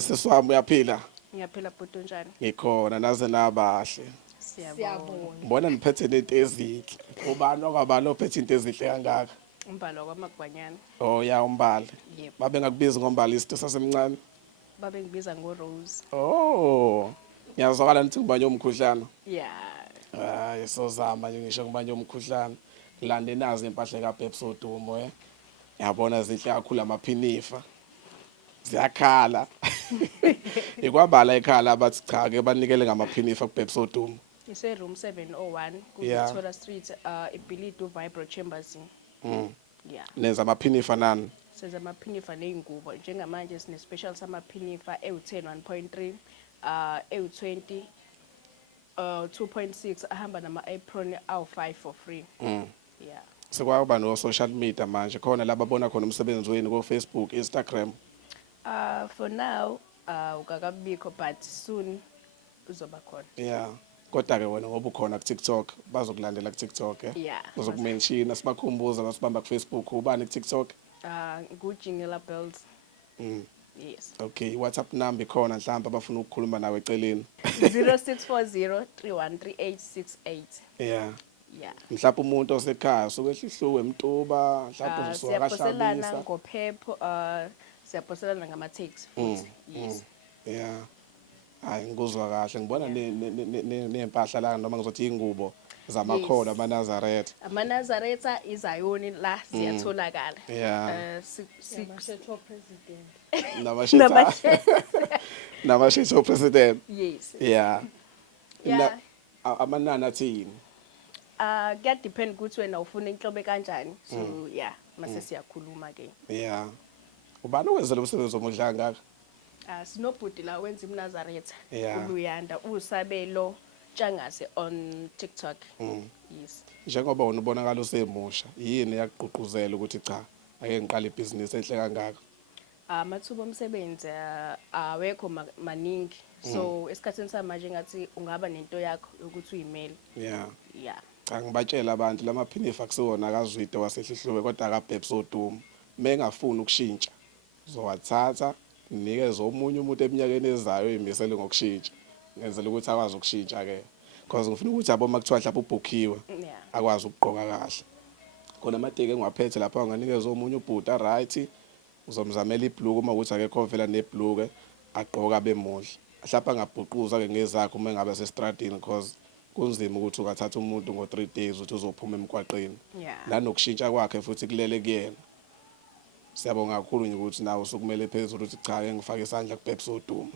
Siswami uyaphila? Ngiyaphila bhuti njani? Ngikhona naze nabahle. Siyabonga. Ngibona niphethe into ezinhle. Ubani okwabalo ophethe into ezinhle kangaka? Umbalo kwaMagwanyana. Oh ya umbali. Yep. Babe ngakubiza ngombalisti sasemncane. Babe ngibiza ngoRose. Oh. Ngiyazwakala nithi ngibanye umkhuhlane. Yeah. Hayi sozama nje ngisho ngibanye umkhuhlane. Ngilande nazi impahla kaBhebs Odumo Yabona zihle kakhulu amaphinifa. Ziyakhala. Ikwabala ekhala abathi cha ke banikele ngamaphinifa kuBhebs Odumo. Ise room 701 ku Yeah. Victoria Street eBilido Vibro Chambers. Yeah. Nenza amaphinifa nani? Senza amaphinifa neyingubo njengamanje sine special samaphinifa ewu10 1.3 ewu20 2.6 ahamba nama apron awu5 for free. Yeah. Sekwaba no social media manje khona laba abona khona umsebenzi wenu ko Facebook, Instagram. For now ukakabikho but soon uzoba khona. Yeah. Kodwa ke wena ngoba ukhona ku TikTok bazokulandela ku TikTok Yeah. Uzokumention sibakhumbuza basibamba ku Facebook ubani ku TikTok? Ngujingela Bells. Yes. Okay, WhatsApp number ikhona mhlawumbe abafuna ukukhuluma nawe eceleni. 0640 313868. Yeah. Yeah. Mhlawumbe umuntu osekhaya sokwehla ihluwe emtuba mhlawumbe uzosuka siyaposelana kahlabisa. ngophepho siyaposelana ngama taxi futhi. Yes. Yeah. Hayi ngikuzwa kahle ngibona nempahla la noma ngizothi ingubo zamakhono amaNazaretha. AmaNazaretha izayoni la siyatholakala. Yeah. Namashetho president. Namashetho president. Yes. Yeah. Yeah. Amanani athini? Kuya depend ukuthi wena ufuna inhlobo kanjani. So yeah, mase siyakhuluma ke. Yeah. Ubani wenzela umsebenzi omudla ngaka? Sinobhudi la wenza iMnazaretha Yeah. uLuyanda uSabelo Tshangase on TikTok. Yes. Njengoba wena ubonakala usemusha, yini yakugqugquzela ukuthi cha, ake ngiqale ibhizinisi enhle kangaka? Amathuba omsebenzi awekho maningi. So esikhatheni samanje ngathi ungaba nento yakho ukuthi uyimele. Yeah. Yeah. Cha ngibatshela abantu lamaphinifa akusiwona kaZwide wasehlihluwe kodwa kaBhebs Odumo. Mengafuni ukushintsha uzowathatha nikeze omunye umuntu eminyakeni ezayo imisele ngokushintsha. Ngenzela ukuthi akwazi ukushintsha ke. Because ngifuna ukuthi yabo makuthiwa mhlawumbe ubhukhiwe Yeah. akwazi ukugqoka kahle. Khona amadeke engiwaphethe lapha unganikeza omunye ubhuta right uzomzamela ibhluku uma ukuthi akekho vela nebhluke agqoka bemuhle. Mhlawumbe angabhuquza ke ngezakhe uma ngabe sestradini because kunzima ukuthi ukathatha umuntu ngo3 days ukuthi uzophuma emgwaqeni. Yeah. Nanokushintsha kwakhe futhi kulele kuyena. Siyabonga kakhulu nje ukuthi nawe usukumele phezulu ukuthi cha ke ngifake isandla kuBhebs Odumo.